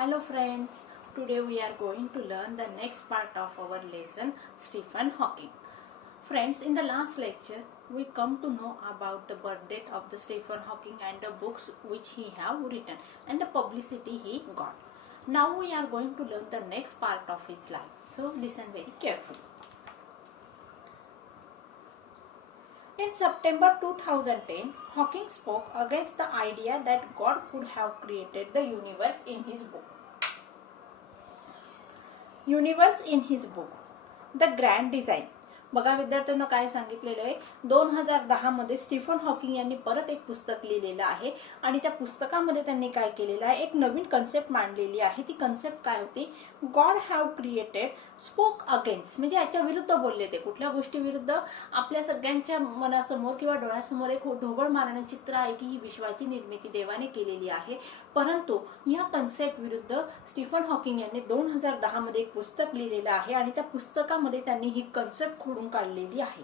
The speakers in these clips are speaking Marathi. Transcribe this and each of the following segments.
Hello friends, today we are going to learn the next part of our lesson Stephen Hawking. Friends, in the last lecture we come to know about the birth date of the Stephen Hawking and the books which he have written and the publicity he got. Now we are going to learn the next part of his life. So listen very carefully. In September 2010, Hawking spoke against the idea that God could have created the universe in his book. The Grand Design. बघा विद्यार्थ्यांना काय सांगितलेलं आहे 2010 मध्ये स्टीफन हॉकिंग यांनी परत एक पुस्तक लिहिलेलं आहे आणि त्या पुस्तकामध्ये त्यांनी काय केलेलं आहे एक नवीन कन्सेप्ट मांडलेली आहे. ती कन्सेप्ट काय होती? God have created spoke against, म्हणजे याच्या विरुद्ध बोलले ते. कुठल्या गोष्टी विरुद्ध? आपल्या सगळ्यांच्या मनासमोर किंवा डोळ्यासमोर एक ढोबळ मारणारे चित्र आहे की ही विश्वाची निर्मिती देवाने केलेली आहे. परंतु या कन्सेप्ट विरुद्ध स्टीफन हॉकिंग यांनी 2010 मध्ये एक पुस्तक लिहिलेलं आहे आणि त्या पुस्तकामध्ये त्यांनी ही कन्सेप्ट खोडून काढलेली आहे.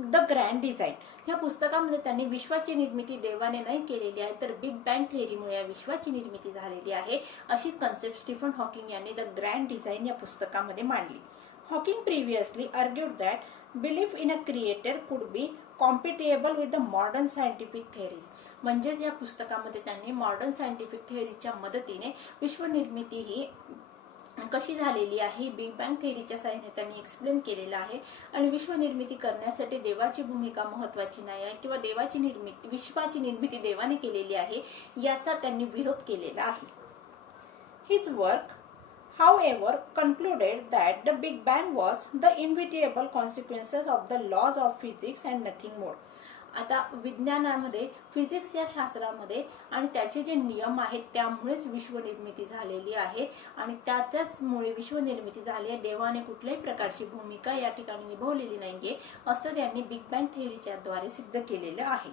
द ग्रँड डिझाईन या पुस्तकामध्ये त्यांनी विश्वाची निर्मिती देवाने नाही केलेली आहे तर बिग बँग थेअरीमुळे या विश्वाची निर्मिती झालेली आहे अशी कन्सेप्ट स्टीफन हॉकिंग यांनी द ग्रँड डिझाईन या पुस्तकामध्ये मांडली. Hawking previously argued that belief in a creator could be compatible with the modern scientific theories. म्हणजेच या पुस्तकामध्ये त्यांनी मॉडर्न सायंटिफिक थेअरीच्या मदतीने विश्वनिर्मिती ही कशी झालेली आहे बिग बँग थेअरीच्या साहाय्याने त्यांनी एक्सप्लेन केलेलं आहे. आणि विश्वनिर्मिती करण्यासाठी देवाची भूमिका महत्वाची नाही आहे किंवा विश्वाची निर्मिती देवाने केलेली आहे याचा त्यांनी विरोध केलेला आहे. His work however concluded that the Big Bang was the inevitable consequences of the laws of physics and nothing more. आता विज्ञानामध्ये फिजिक्स या शास्त्रामध्ये आणि त्याचे जे नियम आहेत त्यामुळेच विश्वनिर्मिती झालेली आहे आणि त्याच्याचमुळे विश्वनिर्मिती झाली आहे. देवाने कुठल्याही प्रकारची भूमिका या ठिकाणी निभावलेली नाहीये असं त्यांनी बिग बँग थेअरीच्या द्वारे सिद्ध केलेलं आहे.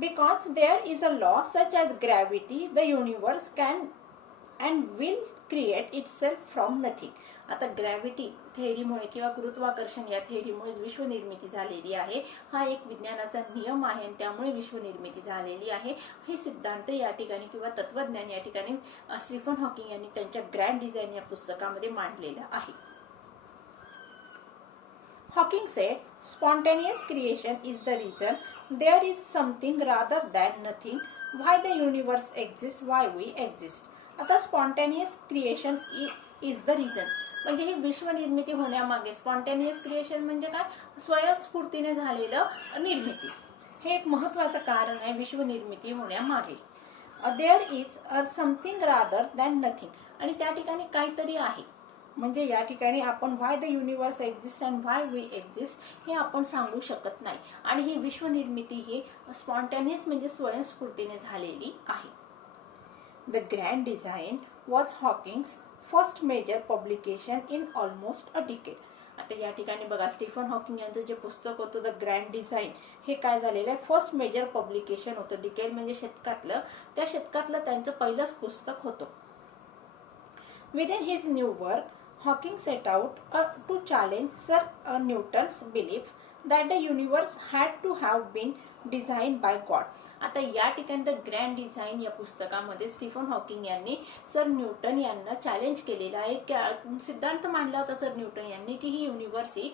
Because there is a law such as gravity, the universe can and will create itself from nothing. आता ग्रॅव्हिटी थेअरीमुळे किंवा गुरुत्वाकर्षण या थेअरीमुळे विश्वनिर्मिती झालेली आहे. हा एक विज्ञानाचा नियम आहे आणि त्यामुळे विश्वनिर्मिती झालेली आहे. हे सिद्धांत या ठिकाणी किंवा तत्वज्ञान या ठिकाणी स्टीफन हॉकिंग यांनी त्यांच्या ग्रँड डिझाईन या पुस्तकामध्ये मांडलेलं आहे. Hawking said, spontaneous creation is the reason. There is something rather than nothing. Why the universe exists, why we exist. आता spontaneous creation is the reason, म्हणजे ही विश्वनिर्मिती होण्यामागे स्पॉन्टेनियस क्रिएशन म्हणजे काय? स्वयंस्फूर्तीने झालेलं निर्मिती हे एक महत्वाचं कारण आहे विश्वनिर्मिती होण्यामागे. There is something rather than nothing, आणि त्या ठिकाणी काहीतरी आहे. म्हणजे या ठिकाणी आपण why the universe exist and why we exist हे आपण सांगू शकत नाही. आणि ही विश्वनिर्मिती ही स्पॉन्टेनियस म्हणजे स्वयंस्फूर्तीने झालेली आहे. The grand design was Hawking's first major publication in almost a decade. आता या ठिकाणी बघा स्टीफन हॉकिंग यांचं जे पुस्तक होतं द ग्रँड डिझाईन हे काय झालेलं आहे? फर्स्ट मेजर पब्लिकेशन होतं. डिकेड म्हणजे शतकातलं, त्या शतकातलं त्यांचं पहिलंच पुस्तक होतं. Within his new work, Hawking set out to challenge Sir Newton's belief that the universe had to have been designed by God. आता या ठिकाणी द ग्रँड डिझाईन या पुस्तकामध्ये स्टीफन हॉकिंग यांनी सर न्यूटन यांना चॅलेंज केलेला आहे. सिद्धांत मांडला होता सर न्यूटन यांनी की ही युनिवर्स ही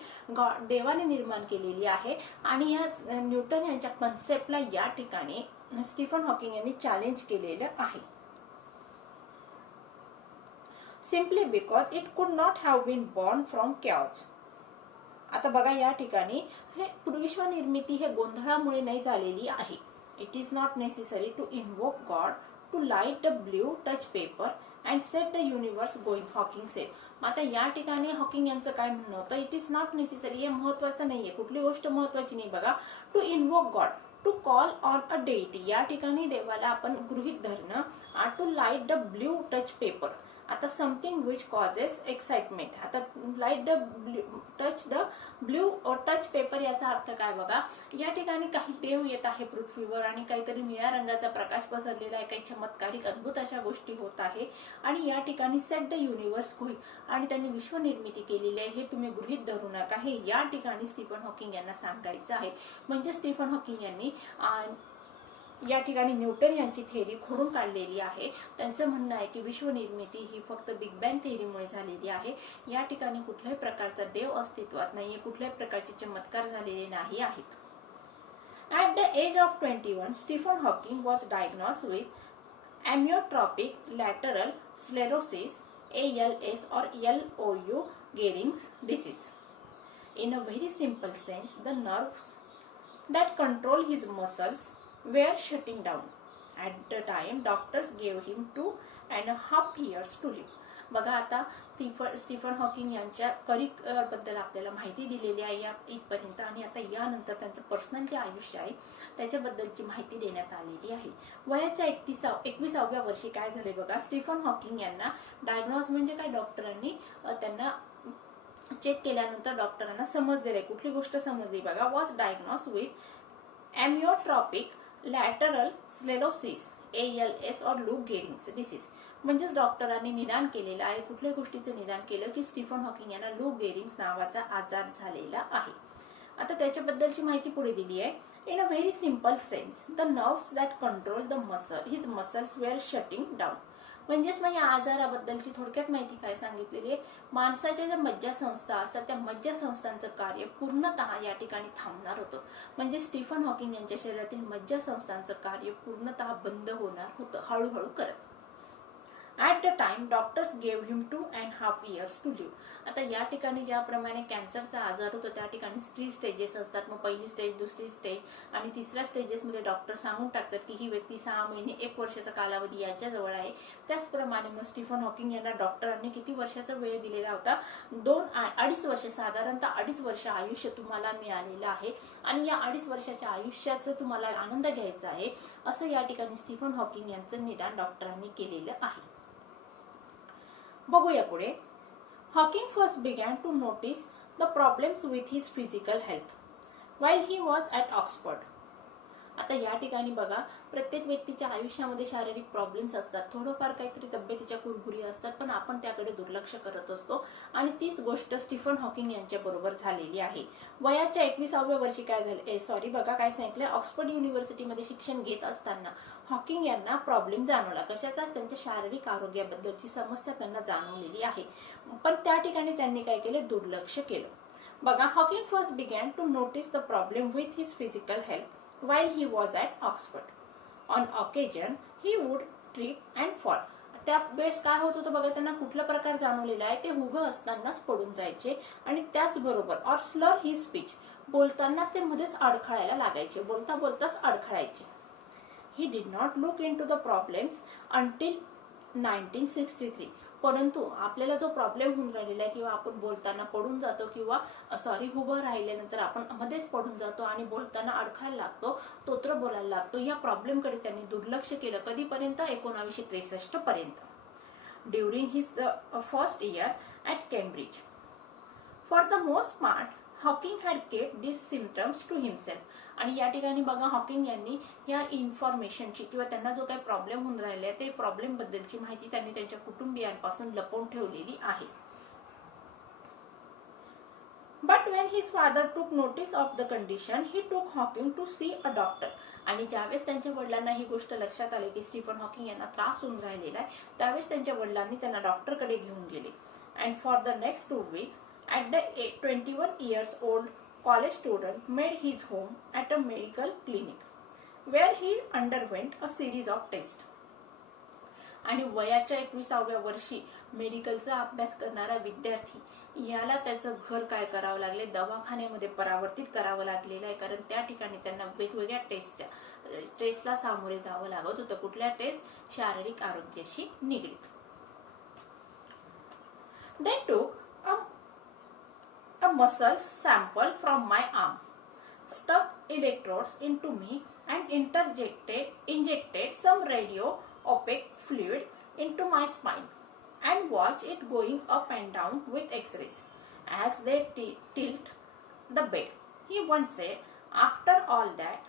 देवाने निर्माण केलेली आहे आणि या न्यूटन यांच्या कन्सेप्टला या ठिकाणी स्टीफन हॉकिंग यांनी चॅलेंज केलेलं आहे. Simply because it could not have been born from chaos. आता बघा या ठिकाणी हे विश्वनिर्मिती हे गोंधळामुळे नाही झालेली आहे. It is not necessary to invoke God to light the blue touch paper and set the universe going, Hawking said. आता या ठिकाणी हॉकिंग यांचं काय म्हणणं होतं? इट इज नॉट नेसेसरी, हे महत्वाचं नाहीये. कुठली गोष्ट महत्वाची नाही बघा. To invoke God, to call on a deity, या ठिकाणी देवाला आपण गृहीत धरणं. To light the blue touch paper, आता समथिंग विच कॉजेस एक्साइटमेंट. आता light the touch the blue और टच पेपर याचा अर्थ काय बघा? या ठिकाणी काही देव येत आहे पृथ्वीवर आणि काहीतरी निळ्या रंगाचा प्रकाश पसरलेला आहे, काही चमत्कारिक अद्भुत अशा गोष्टी होत आहे आणि या ठिकाणी सेट द युनिवर्स होईल आणि त्यांनी विश्वनिर्मिती केलेली आहे हे तुम्ही गृहीत धरू नका, हे या ठिकाणी स्टीफन हॉकिंग यांना सांगायचं आहे. म्हणजे स्टीफन हॉकिंग यांनी या ठिकाणी न्यूटन यांची थेअरी खोडून काढलेली आहे. त्यांचं म्हणणं आहे की विश्वनिर्मिती ही फक्त बिग बँग थेअरीमुळे झालेली आहे. या ठिकाणी कुठल्याही प्रकारचा देव अस्तित्वात नाहीये, कुठल्याही प्रकारचे चमत्कार झालेले नाही आहेत. At the age of 21, Stephen Hawking was diagnosed with amyotrophic lateral sclerosis (ALS) or LOU Gehrig's disease. In a very simple sense, the nerves that control his muscles were shutting down. At the time, doctors gave him 2.5 years to live. बघा आता स्टीफन हॉकिंग यांच्या करिअर बद्दल आपल्याला माहिती दिलेली आहे या इथपर्यंत, आणि आता यानंतर त्यांचं पर्सनल जे आयुष्य आहे त्याच्याबद्दलची माहिती देण्यात आलेली आहे. वयाच्या 21व्या वर्षी काय झाले बघा, स्टीफन हॉकिंग यांना डायग्नोज म्हणजे काय, डॉक्टरांनी त्यांना चेक केल्यानंतर डॉक्टरांना समजलेलं आहे. कुठली गोष्ट समजली बघा, was diagnose with amyotrophic lateral sclerosis ALS or Lu गेरिंग्स disease. म्हणजेच डॉक्टरांनी निदान केलेलं आहे. कुठल्या गोष्टीचं निदान केलं की स्टीफन हॉकिंग यांना लू गेरिंग्स नावाचा आजार झालेला आहे. आता त्याच्याबद्दलची माहिती पुढे दिली आहे. In a very simple sense, the nerves that control the his muscles were shutting down. म्हणजेच मग या आजाराबद्दलची थोडक्यात माहिती काय सांगितलेली आहे, माणसाच्या ज्या मज्जासंस्था असतात त्या मज्जासंस्थांचं कार्य पूर्णतः या ठिकाणी थांबणार होतं. म्हणजे स्टीफन हॉकिंग यांच्या शरीरातील मज्जासंस्थांचं कार्य पूर्णतः बंद होणार होतं हळूहळू करत. At the time, doctors gave him 2.5 years to live. आता या ठिकाणी ज्याप्रमाणे कॅन्सरचा आजार होतो त्या ठिकाणी 3 स्टेजेस असतात. मग पहिली स्टेज, दुसरी स्टेज आणि तिसऱ्या स्टेजेसमध्ये डॉक्टर सांगून टाकतात की ही व्यक्ती 6 महिने 1 वर्षाचा कालावधी याच्याजवळ आहे. त्याचप्रमाणे मग स्टीफन हॉकिंग यांना डॉक्टरांनी किती वर्षाचा वेळ दिलेला होता, 2-2.5 वर्ष, साधारणतः 2.5 वर्ष आयुष्य तुम्हाला मिळालेलं आहे आणि या 2.5 वर्षाच्या आयुष्याचं तुम्हाला आनंद घ्यायचा आहे असं या ठिकाणी स्टीफन हॉकिंग यांचं निदान डॉक्टरांनी केलेलं आहे. बघूया पुढे. Hawking first began to notice the problems with his physical health while he was at Oxford. आता या ठिकाणी बघा, प्रत्येक व्यक्तीच्या आयुष्यामध्ये शारीरिक प्रॉब्लेम्स असतात, थोडंफार काहीतरी तब्येतीच्या कुरबुरी असतात, पण आपण त्याकडे दुर्लक्ष करत असतो आणि तीच गोष्ट स्टीफन हॉकिंग यांच्या बरोबर झालेली आहे. वयाच्या 21व्या वर्षी काय झाले, बघा काय सांगितलं, ऑक्सफर्ड युनिव्हर्सिटीमध्ये शिक्षण घेत असताना हॉकिंग यांना प्रॉब्लेम जाणवला. कशाचा, त्यांच्या शारीरिक आरोग्याबद्दलची समस्या त्यांना जाणवलेली आहे, पण त्या ठिकाणी त्यांनी काय केले, दुर्लक्ष केलं. बघा, Hawking first began to notice the problem with his physical health while he was at Oxford. On occasion, he would trip and fall. त्या वेळेस काय होत होतं बघा, त्यांना कुठला प्रकार जाणवलेला आहे, ते उभं असतानाच पडून जायचे आणि त्याचबरोबर ऑर स्लर ही स्पीच, बोलतानाच ते मध्येच अडखळायला लागायचे, बोलता बोलताच अडखळायचे. He did not look into the problems until 1963. परंतु आपल्याला जो प्रॉब्लेम होऊन राहिलेला आहे किंवा आपण बोलताना पडून जातो किंवा उभं राहिल्यानंतर आपण मध्येच पडून जातो आणि बोलताना अडखायला लागतो, तोत्र बोलायला लागतो, या प्रॉब्लेमकडे त्यांनी दुर्लक्ष केलं. कधीपर्यंत, 1963 पर्यंत. During his first year at Cambridge. For the most part Hawking had kept this symptoms to himself. आणि या ठिकाणी बघा, हॉकिंग यांनी या इन्फॉर्मेशनची किंवा त्यांना जो काही प्रॉब्लेम होऊन राहिले ते प्रॉब्लेम बद्दलची माहिती त्यांनी त्यांच्या कुटुंबियांपासून लपवून ठेवलेली आहे. But when his father took notice of the condition, he took Hawking to see a doctor. आणि ज्यावेळेस त्यांच्या वडिलांना ही गोष्ट लक्षात आली की स्टीफन हॉकिंग यांना त्रास होऊन राहिलेला आहे, त्यावेळेस त्यांच्या वडिलांनी त्यांना डॉक्टरकडे घेऊन गेले. And for the next 2 weeks, at the 21 years old college student made his home at a medical clinic where he underwent a series of tests. आणि वयाच्या 21व्या वर्षी मेडिकलचा अभ्यास करणारा विद्यार्थी याला त्याचं घर काय करावं लागले, दवाखान्यामध्ये परावर्तित करावं लागलेलं आहे, कारण त्या ठिकाणी त्यांना वेगवेगळ्या टेस्टला सामोरे जावं लागत होतं. कुठल्या टेस्ट, शारीरिक आरोग्याशी निगडीत. They took a muscle sample from my arm, stuck electrodes into me and injected some radio-opaque fluid into my spine and watched it going up and down with X-rays as they tilt the bed. He once said, after all that,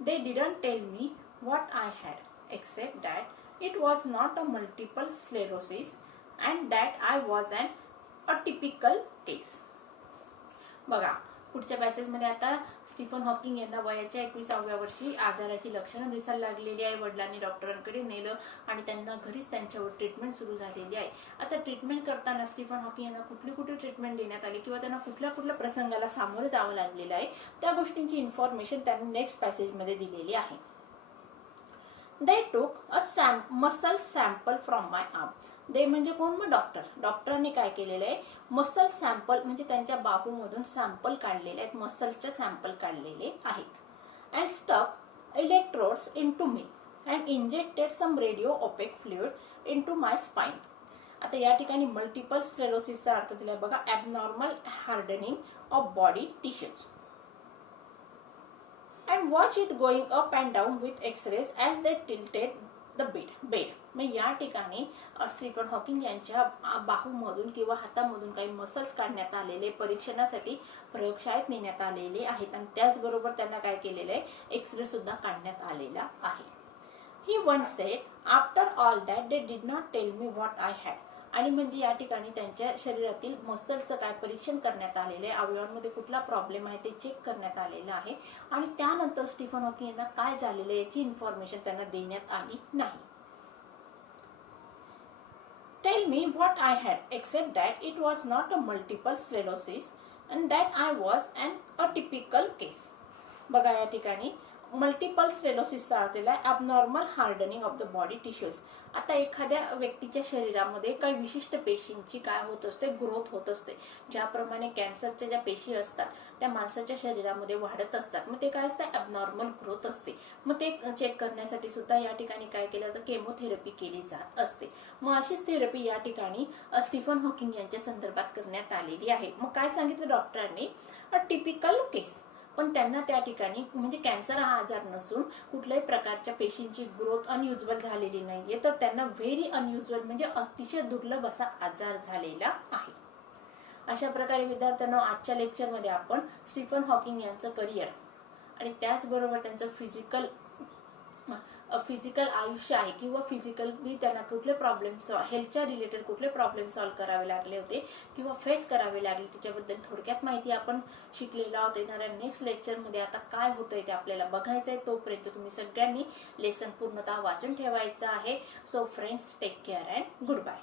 they didn't tell me what I had, except that it was not a multiple sclerosis and that I was an atypical case. बघा, पुढच्या पॅसेजमध्ये आता स्टीफन हॉकिंग यांना वयाच्या 21व्या वर्षी आजाराची लक्षणं दिसायला लागलेली आहे. वडिलांनी डॉक्टरांकडे नेलं आणि त्यांना घरीच त्यांच्यावर ट्रीटमेंट सुरू झालेली आहे. आता ट्रीटमेंट करताना स्टीफन हॉकिंग यांना कुठली ट्रीटमेंट देण्यात आली किंवा त्यांना कुठल्या प्रसंगाला सामोरं जावं लागलेलं आहे त्या गोष्टींची इन्फॉर्मेशन त्यांनी नेक्स्ट पॅसेजमध्ये दिलेली आहे. They took a muscle sample from my arm. दे म्हणजे कोण? मग डॉक्टरांनी काय केलेलं आहे, मसल सॅम्पल म्हणजे त्यांच्या बाहूमधून सॅम्पल काढलेले आहेत, मसलचे सॅम्पल काढलेले आहेत. And stuck electrodes into me and injected some radio opaque fluid into my spine. आता या ठिकाणी मल्टिपल स्क्लेरोसिसचा अर्थ दिलाय बघा, abnormal hardening of body tissues. And watch it going up and down with X-rays as they tilted the bed. मग या ठिकाणी स्टीफन हॉकिंग यांच्या बाहूमधून किंवा हातामधून काही मसल्स काढण्यात आलेले परीक्षणासाठी प्रयोगशाळेत नेण्यात आलेले आहेत आणि त्याचबरोबर त्यांना काय केलेलं आहे, एक्सरे सुद्धा काढण्यात आलेला आहे. He once said, after all that they did not tell me what I had. आणि म्हणजे या ठिकाणी त्यांच्या शरीरातील मसलचं काय परीक्षण करण्यात आलेलं आहे, अवयवांमध्ये कुठला प्रॉब्लेम आहे ते चेक करण्यात आलेलं आहे आणि त्यानंतर स्टीफन हॉकिंग यांना काय झालेलं आहे याची इन्फॉर्मेशन त्यांना देण्यात आली नाही. Tell me what I had except that it was not a multiple sclerosis and that I was an atypical case. बघा या ठिकाणी मल्टिपल स्क्लेरोसिसचा अर्थ आहे abnormal hardening of the body tissues. आता एखाद्या व्यक्तीच्या शरीरामध्ये काही विशिष्ट पेशींची काय होत असते, ग्रोथ होत असते. ज्याप्रमाणे कॅन्सरच्या ज्या पेशी असतात त्या माणसाच्या शरीरामध्ये वाढत असतात, मग ते काय असतं, ॲबनॉर्मल ग्रोथ असते. मग ते चेक करण्यासाठी सुद्धा या ठिकाणी काय केलं जातं, केमोथेरपी केली जात असते. मग अशीच थेरपी या ठिकाणी स्टीफन हॉकिंग यांच्या संदर्भात करण्यात आलेली आहे. मग काय सांगितलं डॉक्टरांनी, अ टिपिकल केस. पण त्यांना त्या ठिकाणी म्हणजे कॅन्सर हा आजार नसून कुठल्याही प्रकारच्या पेशींची ग्रोथ अनयुज्युअल झालेली नाहीये, तर त्यांना व्हेरी अनयुज्युअल म्हणजे अतिशय दुर्लभ असा आजार झालेला आहे. अशा प्रकारे विद्यार्थ्यांना आजच्या लेक्चरमध्ये आपण स्टीफन हॉकिंग यांचं करिअर आणि त्याचबरोबर त्यांचं फिजिकल आयुष्य आहे किंवा फिजिकली त्यांना कुठले प्रॉब्लेम्स, हेल्थच्या रिलेटेड कुठले प्रॉब्लेम सॉल्व्ह करावे लागले होते किंवा फेस करावे लागले त्याच्याबद्दल थोडक्यात माहिती आपण शिकलेला आहोत. येणाऱ्या नेक्स्ट लेक्चरमध्ये आता काय होतंय ते आपल्याला बघायचं आहे. तोपर्यंत तुम्ही सगळ्यांनी लेसन पूर्णतः वाचून ठेवायचं आहे. So friends, take care and good bye.